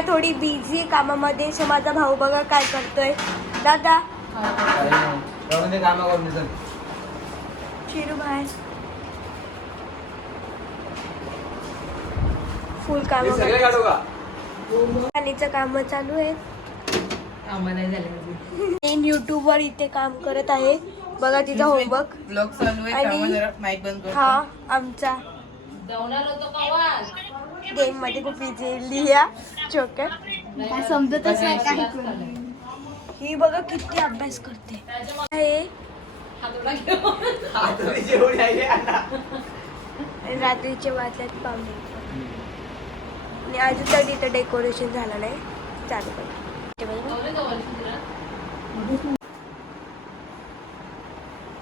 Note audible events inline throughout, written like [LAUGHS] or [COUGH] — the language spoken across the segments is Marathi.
सध्या थोडी बिझी कामामध्ये सो माझा भाऊ बघा काय करतोय. दादा. कामा करून चल शिरू भाई फुल काम हे पाणीचं काम चालू आहे. मेन युट्यूब वर इथे काम करत आहे. बघा तिचा होमवर्क ब्लॉग चालू आहे आणि- त्यामुळे जरा माईक बंद करतो. हा आमचा. गेममध्ये खूप इझी लिहा चोकर काय समजतच नाही काही ही बघा किती अभ्यास करते. हे हातोडी जेवढी आहे आता. आणि रात्रीचे वाजल्यात पाहुणे आणि अजून तर तिथं डेकोरेशन झालं नाही. चालू कर.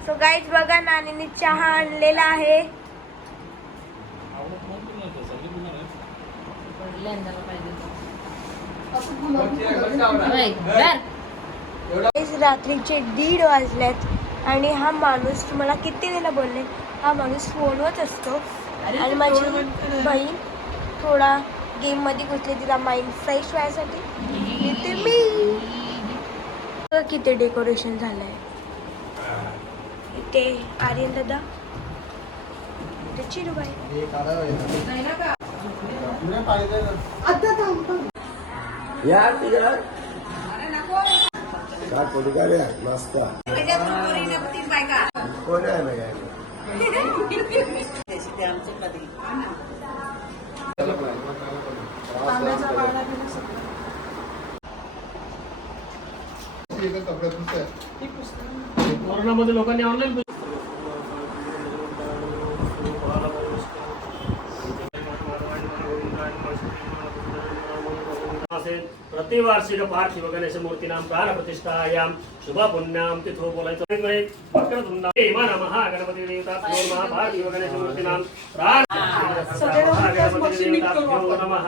सो गाईज बघा नानीने चहा आणलेला आहे. रात्रीचे दीड वाजल्यात आणि हा माणूस तुम्हाला किती वेळेला बोलले? हा माणूस फोनवरच असतो. आणि माझी बहीण थोडा गेममध्ये घुसली तिला माइंड फ्रेश व्हायसाठी. इथे मी. बघा किती डेकोरेशन झालंय. इथे आर्यन दादा. इथे चिरूबाई या तिकडं. काय कोणी काय रे? नाश्ता कोण आहे ना काय कोरोनामध्ये लोकांनी ऑनलाईन प्रतिवार्षिक पार्थिव गणेश मूर्तीनां प्राण प्रतिष्ठायां शुभ पुण्यां तिथो बोलायचं नमः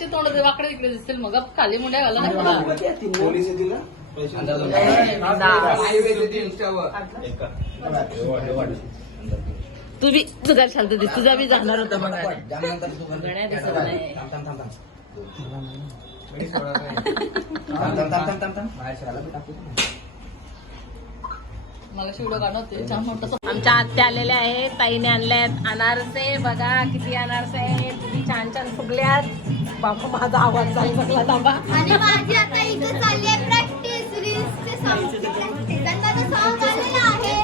असे तोंड वाकडे इकडे दिसतील. मग खाली मुंड्या घाला नाही तुला पोलीस येतील ना? तू बी तुझा शांत दिस तुझा बी जाणार होता मग गण्या दिसत नाही. मला शिवलं गाणं होते छान मोठं आमच्या आत्या आलेल्या आहेत ताईने आणल्यात. अनारसे बघा किती अनारसे आहेत. किती छान छान फुगल्यात. बापा माझा आवाज जाईल. बघला थांबा. आणि माझी आता इथं चालली आहे प्रॅक्टिस रील्सचे सॉंगची प्रॅक्टिस आणि माझं सॉंग आलेलं आहे.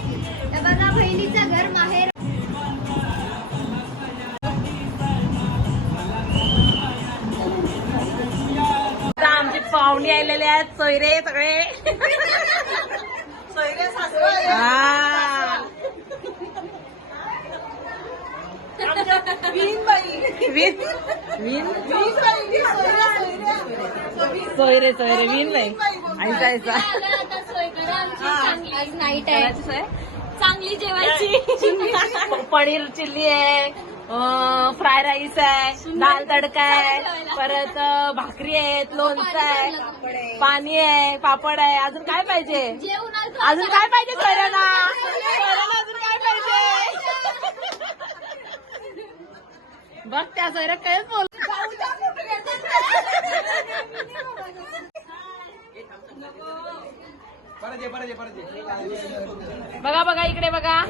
तर बघा बहिणीचं घर माहेर. आता आमचे पाहुणे आलेले आहेत सोयरे सगळे. हा. विन विन सोयरे सोयरे विन बाई ऐसा ऐसा आता सोय करा आमची चांगली. आज नाईट आहे. चांगली जेवायची. पनीर चिल्ली आहे फ्राय राईस आहे दाल तडका आहे परत भाकरी आहेत लोणचं आहे. पाणी आहे पापड आहे. अजून काय पाहिजे? अजून काय पाहिजे सोयऱ्यांना अजून काय पाहिजे? बघ त्या सोयऱ्या कायच बोल परत ये परत ये परत ये बघा बघा इकडे बघा.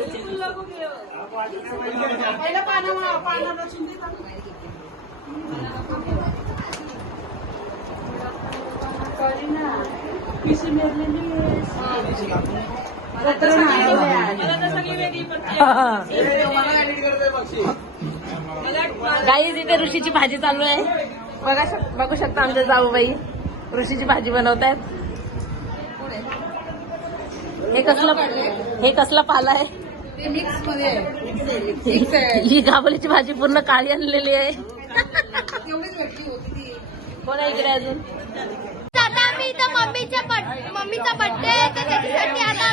गाईज इथे ऋषीची भाजी चालू आहे. बघा शक- बघू शकता आमच्या जाऊबाई. ऋषीची भाजी बनवत आहेत हे कसलं हे कसला पाला आहे? [LAUGHS] ही गाबलीची भाजी पूर्ण काळी आणलेली आहे. कोण अजून? मम्मीचा बर्थडे त्याच्यासाठी आता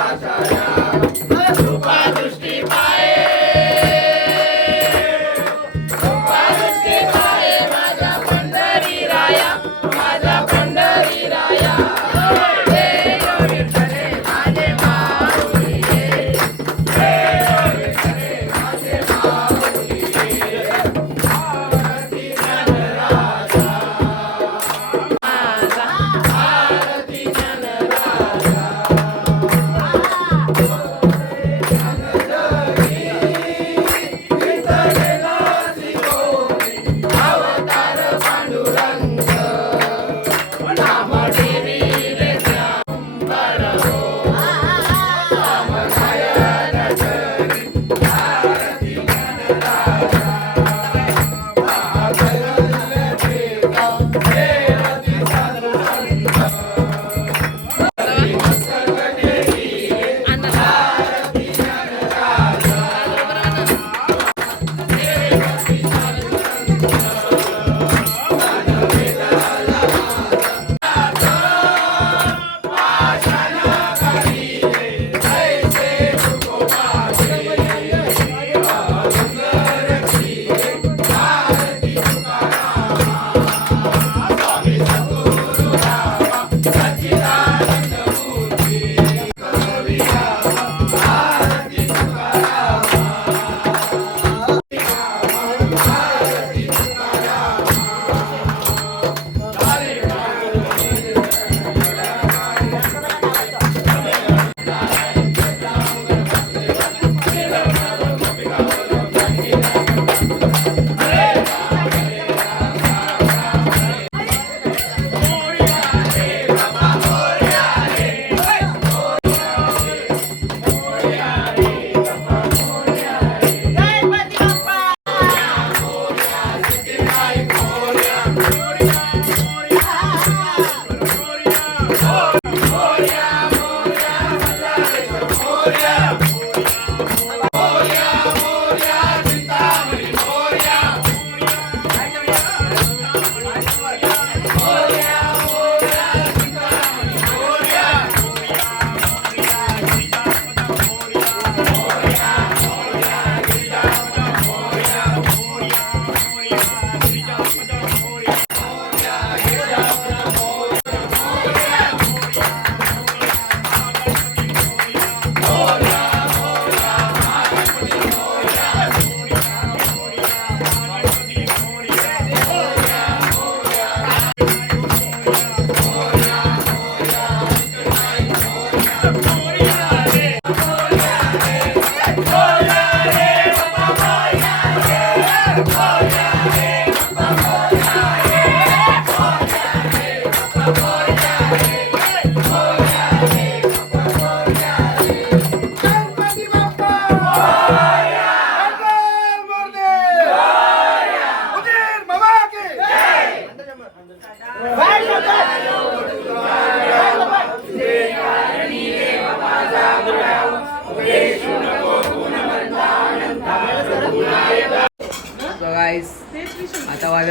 আশা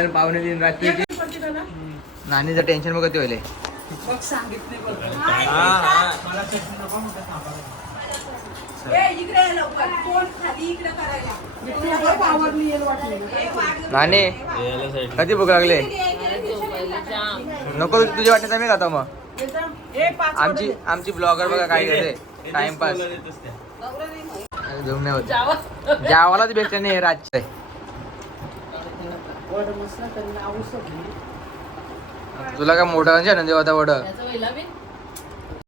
वाजले पावणे तीन रात्रीची नानीचं टेन्शन बघ ते होईल नानी कधी भूक लागले? नको तुझ्या वाटत आम्ही खाता मग. आमची आमची ब्लॉगर बघा काय करते. टाइमपास घेऊन नाही होत. तुला काय मोठा आनंदी होता वड त्याचं पहिला बी